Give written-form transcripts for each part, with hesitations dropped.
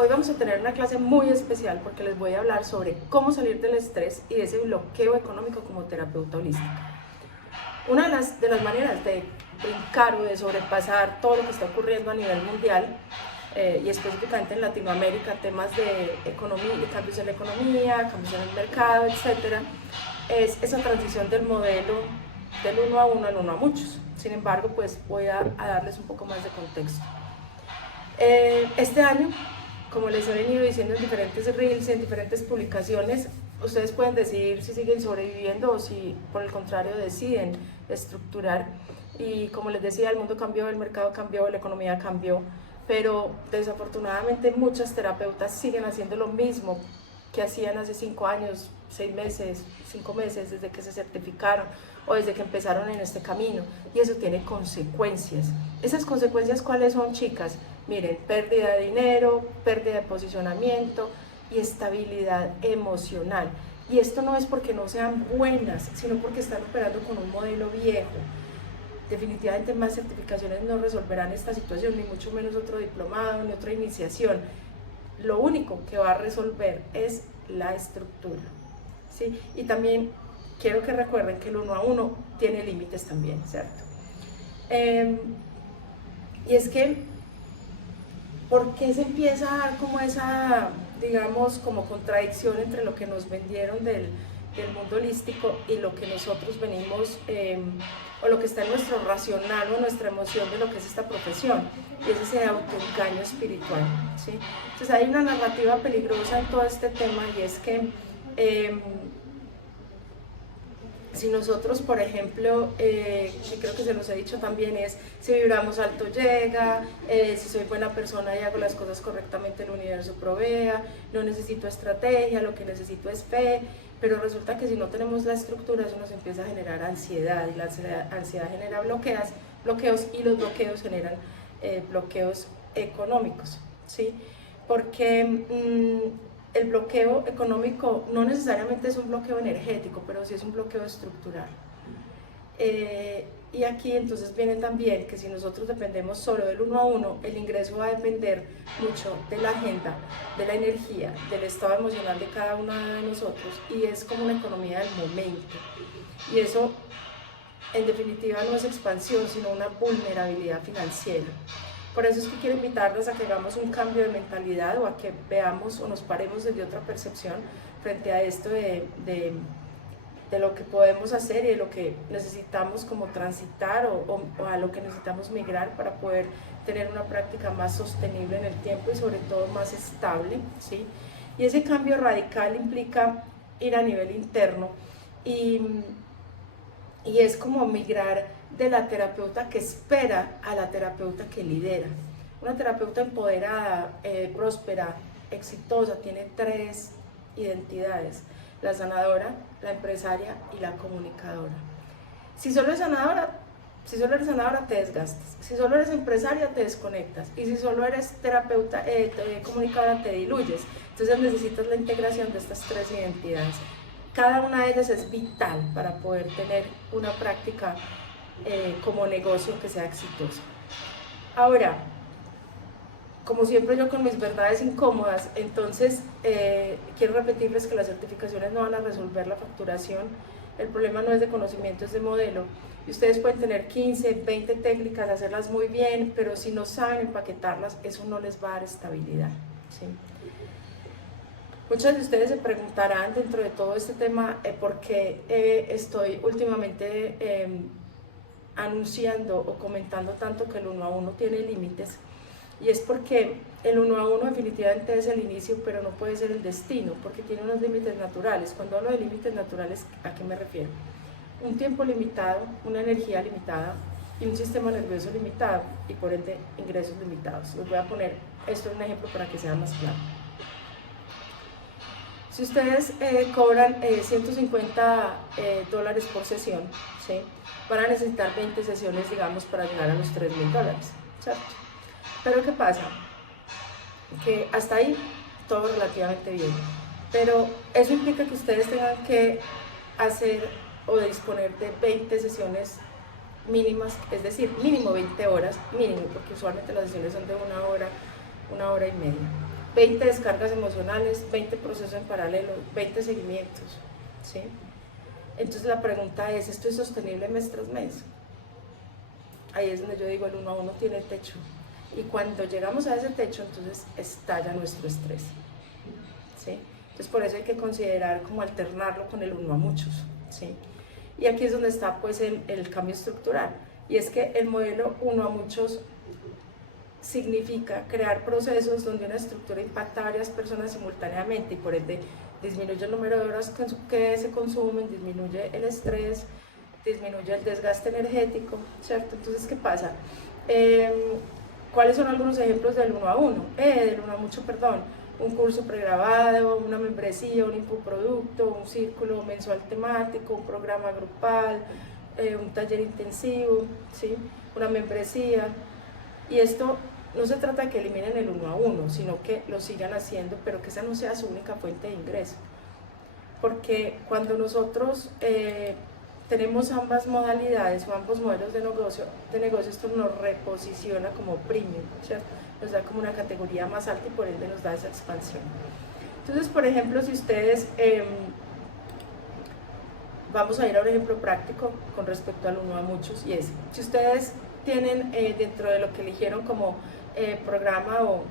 Hoy vamos a tener una clase muy especial porque les voy a hablar sobre cómo salir del estrés y de ese bloqueo económico como terapeuta holística. Una de las maneras de brincar o de sobrepasar todo lo que está ocurriendo a nivel mundial y específicamente en Latinoamérica, temas de economía, de cambios en la economía, cambios en el mercado, etcétera, es esa transición del modelo del uno a uno al uno a muchos. Sin embargo, pues voy a darles un poco más de contexto. Este año, como les he venido diciendo en diferentes reels, en diferentes publicaciones, ustedes pueden decidir si siguen sobreviviendo o si por el contrario deciden estructurar. Y como les decía, el mundo cambió, el mercado cambió, la economía cambió, pero desafortunadamente muchas terapeutas siguen haciendo lo mismo que hacían hace 5 años, 6 meses, 5 meses, desde que se certificaron o desde que empezaron en este camino, y eso tiene consecuencias. ¿Esas consecuencias cuáles son, chicas? Miren, pérdida de dinero, pérdida de posicionamiento y estabilidad emocional. Y esto no es porque no sean buenas, sino porque están operando con un modelo viejo. Definitivamente más certificaciones no resolverán esta situación, ni mucho menos otro diplomado, ni otra iniciación. Lo único que va a resolver es la estructura, ¿sí? Y también quiero que recuerden que el uno a uno tiene límites también, ¿cierto? Y es que, ¿por qué se empieza a dar como esa, digamos, como contradicción entre lo que nos vendieron del mundo holístico y lo que nosotros venimos, o lo que está en nuestro racional o nuestra emoción de lo que es esta profesión? Y es ese autoengaño espiritual, ¿sí? Entonces hay una narrativa peligrosa en todo este tema, y es que si nosotros, por ejemplo, que creo que se los he dicho también, es si vibramos alto llega, si soy buena persona y hago las cosas correctamente, el universo provea, no necesito estrategia, lo que necesito es fe. Pero resulta que si no tenemos la estructura, eso nos empieza a generar ansiedad, y la ansiedad genera bloqueos, y los bloqueos generan bloqueos económicos, ¿sí? Porque el bloqueo económico no necesariamente es un bloqueo energético, pero sí es un bloqueo estructural. Y aquí entonces viene también que si nosotros dependemos solo del uno a uno, el ingreso va a depender mucho de la agenda, de la energía, del estado emocional de cada una de nosotros, y es como una economía del momento. Y eso, en definitiva, no es expansión, sino una vulnerabilidad financiera. Por eso es que quiero invitarlos a que hagamos un cambio de mentalidad, o a que veamos o nos paremos desde otra percepción frente a esto de lo que podemos hacer y de lo que necesitamos como transitar, o a lo que necesitamos migrar para poder tener una práctica más sostenible en el tiempo y sobre todo más estable, ¿sí? Y ese cambio radical implica ir a nivel interno, y es como migrar de la terapeuta que espera a la terapeuta que lidera. Una terapeuta empoderada, próspera, exitosa, tiene 3 identidades: la sanadora, la empresaria y la comunicadora. Si solo eres sanadora, te desgastas. Si solo eres empresaria, te desconectas. Y si solo eres terapeuta, comunicadora, te diluyes. Entonces necesitas la integración de estas 3 identidades. Cada una de ellas es vital para poder tener una práctica como negocio que sea exitosa. Ahora, como siempre yo con mis verdades incómodas, entonces quiero repetirles que las certificaciones no van a resolver la facturación. El problema no es de conocimiento, es de modelo. Y ustedes pueden tener 15, 20 técnicas, hacerlas muy bien, pero si no saben empaquetarlas, eso no les va a dar estabilidad, ¿sí? Muchos de ustedes se preguntarán dentro de todo este tema por qué estoy últimamente anunciando o comentando tanto que el uno a uno tiene límites. Y es porque el uno a uno definitivamente es el inicio, pero no puede ser el destino, porque tiene unos límites naturales. Cuando hablo de límites naturales, ¿a qué me refiero? Un tiempo limitado, una energía limitada y un sistema nervioso limitado, y por ende ingresos limitados. Les voy a poner esto en un ejemplo para que sea más claro. Si ustedes cobran $150 por sesión, ¿sí?, van a necesitar 20 sesiones, digamos, para llegar a los $3,000, ¿cierto? Pero ¿qué pasa? Que hasta ahí todo relativamente bien, pero eso implica que ustedes tengan que hacer o disponer de 20 sesiones mínimas, es decir, mínimo 20 horas, mínimo, porque usualmente las sesiones son de 1 hora, 1 hora y media. 20 descargas emocionales, 20 procesos en paralelo, 20 seguimientos, ¿sí? Entonces la pregunta es, ¿esto es sostenible mes tras mes? Ahí es donde yo digo, el 1 a 1 tiene techo. Y cuando llegamos a ese techo, entonces estalla nuestro estrés, ¿sí? Entonces por eso hay que considerar como alternarlo con el 1 a muchos, ¿sí? Y aquí es donde está pues el cambio estructural. Y es que el modelo 1 a muchos significa crear procesos donde una estructura impacta a varias personas simultáneamente y por ende disminuye el número de horas que se consumen, disminuye el estrés, disminuye el desgaste energético, ¿cierto? Entonces, ¿qué pasa? ¿Cuáles son algunos ejemplos del 1 a 1? Del 1 a mucho, perdón. Un curso pregrabado, una membresía, un infoproducto, un círculo mensual temático, un programa grupal, un taller intensivo, ¿sí? Una membresía. Y esto no se trata de que eliminen el 1 a 1, sino que lo sigan haciendo, pero que esa no sea su única fuente de ingreso. Porque cuando nosotros tenemos ambas modalidades o ambos modelos de negocio, esto nos reposiciona como premium, ¿cierto? Nos da como una categoría más alta y por ende nos da esa expansión. Entonces, por ejemplo, si ustedes, vamos a ir a un ejemplo práctico con respecto al 1 a muchos, y es, si ustedes tienen dentro de lo que eligieron como programa o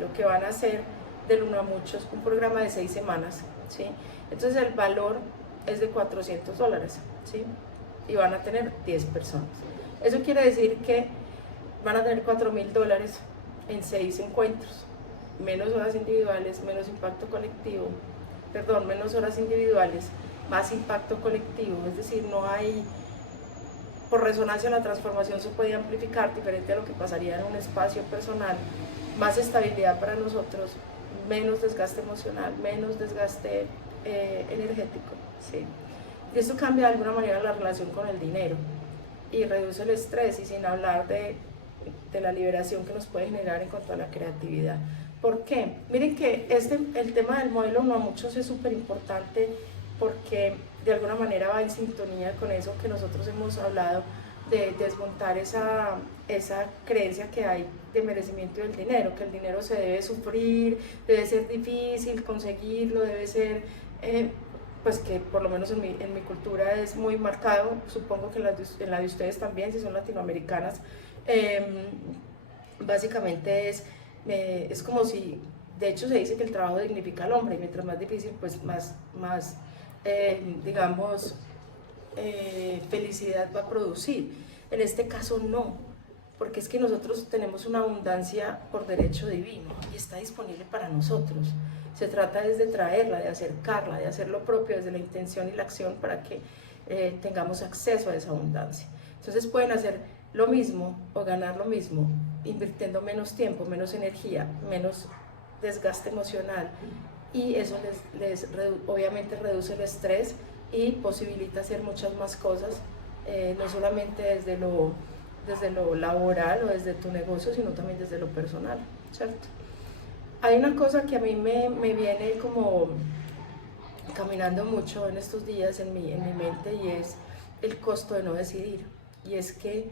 lo que van a hacer del 1 a muchos, un programa de 6 semanas, ¿sí? Entonces el valor es de $400, ¿sí? Y van a tener 10 personas. Eso quiere decir que van a tener $4.000 en 6 encuentros, menos horas individuales, menos impacto colectivo, perdón, menos horas individuales, más impacto colectivo, es decir, no hay, por resonancia la transformación se puede amplificar diferente a lo que pasaría en un espacio personal, más estabilidad para nosotros, menos desgaste emocional, menos desgaste energético, ¿sí? Y esto cambia de alguna manera la relación con el dinero y reduce el estrés, y sin hablar de la liberación que nos puede generar en cuanto a la creatividad. ¿Por qué? Miren que el tema del modelo 1 a muchos es súper importante porque de alguna manera va en sintonía con eso que nosotros hemos hablado de desmontar esa creencia que hay de merecimiento del dinero, que el dinero se debe sufrir, debe ser difícil conseguirlo, debe ser, pues que por lo menos en mi cultura es muy marcado, supongo que en la de ustedes también, si son latinoamericanas, básicamente es como si, de hecho se dice que el trabajo dignifica al hombre, y mientras más difícil, pues más digamos, felicidad va a producir. En este caso no, porque es que nosotros tenemos una abundancia por derecho divino y está disponible para nosotros. Se trata de traerla, de acercarla, de hacer lo propio desde la intención y la acción para que tengamos acceso a esa abundancia. Entonces pueden hacer lo mismo o ganar lo mismo invirtiendo menos tiempo, menos energía, menos desgaste emocional, y eso obviamente reduce el estrés y posibilita hacer muchas más cosas, no solamente desde lo laboral o desde tu negocio, sino también desde lo personal, ¿cierto? Hay una cosa que a mí me viene como caminando mucho en estos días en mi mente, y es el costo de no decidir. Y es que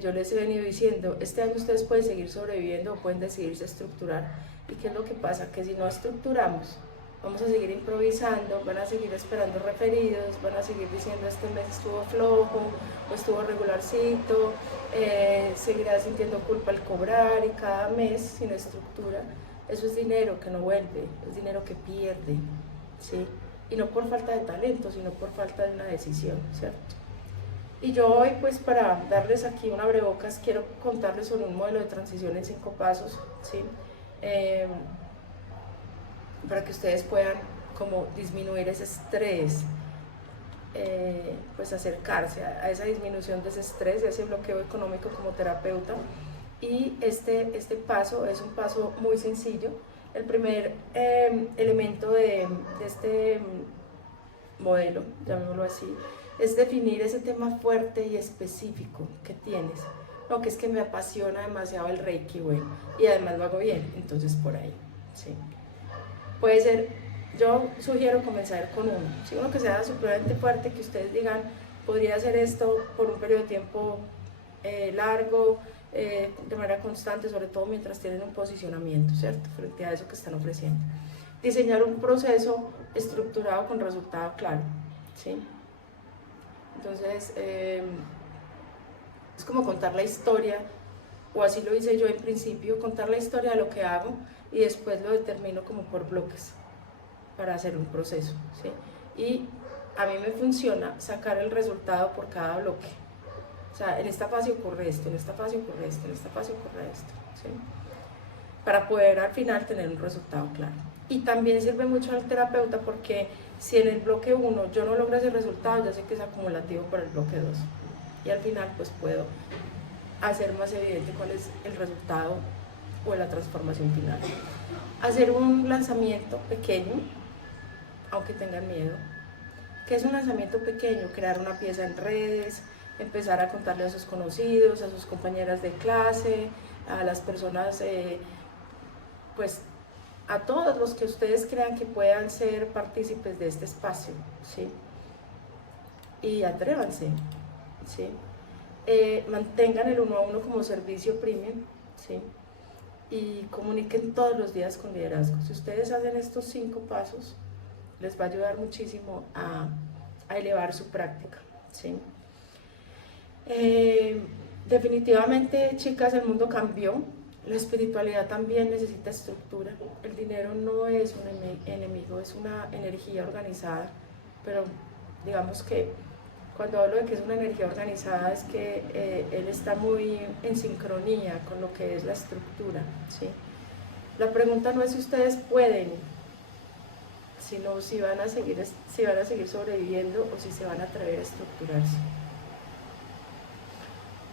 yo les he venido diciendo, este año ustedes pueden seguir sobreviviendo o pueden decidirse estructurar. ¿Y qué es lo que pasa? Que si no estructuramos, vamos a seguir improvisando, van a seguir esperando referidos, van a seguir diciendo este mes estuvo flojo o estuvo regularcito, seguirá sintiendo culpa al cobrar, y cada mes sin estructura, eso es dinero que no vuelve, es dinero que pierde, ¿sí? Y no por falta de talento, sino por falta de una decisión, ¿cierto? Y yo hoy, pues para darles aquí un abrebocas, quiero contarles sobre un modelo de transición en 5 pasos, ¿sí? Para que ustedes puedan como disminuir ese estrés, pues acercarse a esa disminución de ese estrés, de ese bloqueo económico como terapeuta. Y este paso es un paso muy sencillo. El primer elemento de este modelo, llamémoslo así, es definir ese tema fuerte y específico que tienes. No, que es que me apasiona demasiado el Reiki, bueno, y además lo hago bien, entonces por ahí, ¿sí? Puede ser, yo sugiero comenzar con uno, ¿sí? Uno que sea supremamente fuerte, que ustedes digan, podría hacer esto por un periodo de tiempo largo, de manera constante, sobre todo mientras tienen un posicionamiento, ¿cierto?, frente a eso que están ofreciendo. Diseñar un proceso estructurado con resultado claro, ¿sí? Entonces, es como contar la historia, o así lo hice yo en principio, contar la historia de lo que hago y después lo determino como por bloques para hacer un proceso, ¿sí? Y a mí me funciona sacar el resultado por cada bloque. O sea, en esta fase ocurre esto, en esta fase ocurre esto, en esta fase ocurre esto, ¿sí?, para poder al final tener un resultado claro. Y también sirve mucho al terapeuta porque si en el bloque 1 yo no logro ese resultado, ya sé que es acumulativo para el bloque 2. Y al final pues puedo hacer más evidente cuál es el resultado o la transformación final. Hacer un lanzamiento pequeño, aunque tengan miedo. ¿Qué es un lanzamiento pequeño? Crear una pieza en redes, empezar a contarle a sus conocidos, a sus compañeras de clase, a las personas, pues a todos los que ustedes crean que puedan ser partícipes de este espacio, ¿sí? Y atrévanse, ¿sí? Mantengan el 1 a 1 como servicio premium, ¿sí? Y comuniquen todos los días con liderazgo. Si ustedes hacen estos 5 pasos, les va a ayudar muchísimo a elevar su práctica, ¿sí? Definitivamente, chicas, el mundo cambió. La espiritualidad también necesita estructura. El dinero no es un enemigo, es una energía organizada, pero digamos que cuando hablo de que es una energía organizada es que él está muy en sincronía con lo que es la estructura, ¿sí? La pregunta no es si ustedes pueden, sino si van a seguir sobreviviendo o si se van a atrever a estructurarse.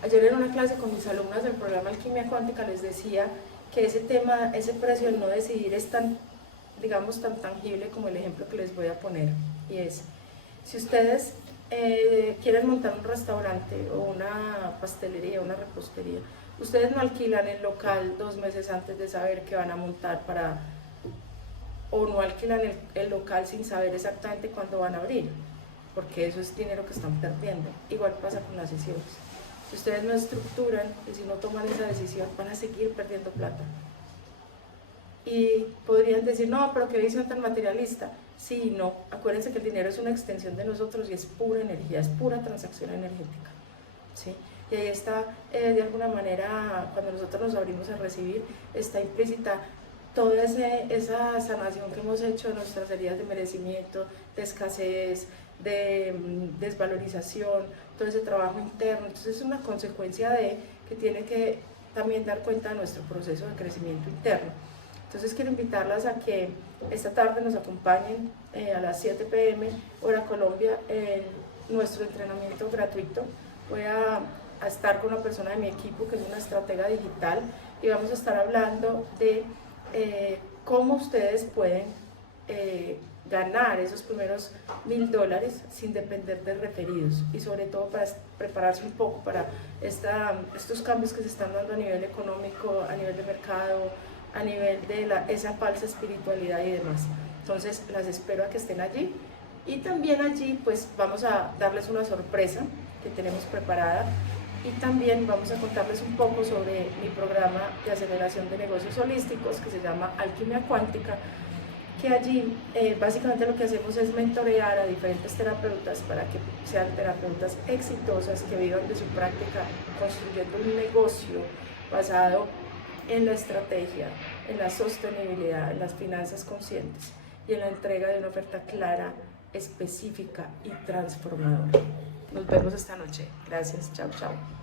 Ayer en una clase con mis alumnas del programa Alquimia Cuántica les decía que ese tema, ese precio del no decidir es tan, digamos, tan tangible como el ejemplo que les voy a poner. Y es, si ustedes quieren montar un restaurante o una pastelería, una repostería, ustedes no alquilan el local 2 meses antes de saber qué van a montar o no alquilan el local sin saber exactamente cuándo van a abrir, porque eso es dinero que están perdiendo. Igual pasa con las sesiones. Si ustedes no estructuran y si no toman esa decisión, van a seguir perdiendo plata. Y podrían decir, no, pero qué visión tan materialista. Sí, no, acuérdense que el dinero es una extensión de nosotros y es pura energía, es pura transacción energética, ¿sí? Y ahí está, de alguna manera, cuando nosotros nos abrimos a recibir, está implícita toda esa sanación que hemos hecho de nuestras heridas de merecimiento, de escasez, de desvalorización, todo ese trabajo interno. Entonces es una consecuencia de que tiene que también dar cuenta de nuestro proceso de crecimiento interno. Entonces quiero invitarlas a que esta tarde nos acompañen a las 7 p.m. hora Colombia en nuestro entrenamiento gratuito. Voy a estar con una persona de mi equipo que es una estratega digital y vamos a estar hablando de cómo ustedes pueden ganar esos primeros $1000 sin depender de referidos y sobre todo para prepararse un poco para estos cambios que se están dando a nivel económico, a nivel de mercado, a nivel de esa falsa espiritualidad y demás. Entonces las espero a que estén allí y también allí pues vamos a darles una sorpresa que tenemos preparada y también vamos a contarles un poco sobre mi programa de aceleración de negocios holísticos que se llama Alquimia Cuántica, que allí básicamente lo que hacemos es mentorear a diferentes terapeutas para que sean terapeutas exitosas que vivan de su práctica construyendo un negocio basado en la estrategia, en la sostenibilidad, en las finanzas conscientes y en la entrega de una oferta clara, específica y transformadora. Nos vemos esta noche. Gracias. Chao, chao.